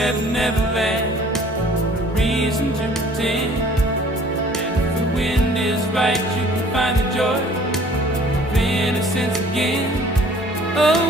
never, never lack a reason to pretend. And if the wind is right, you can find the joy of innocence again. Oh,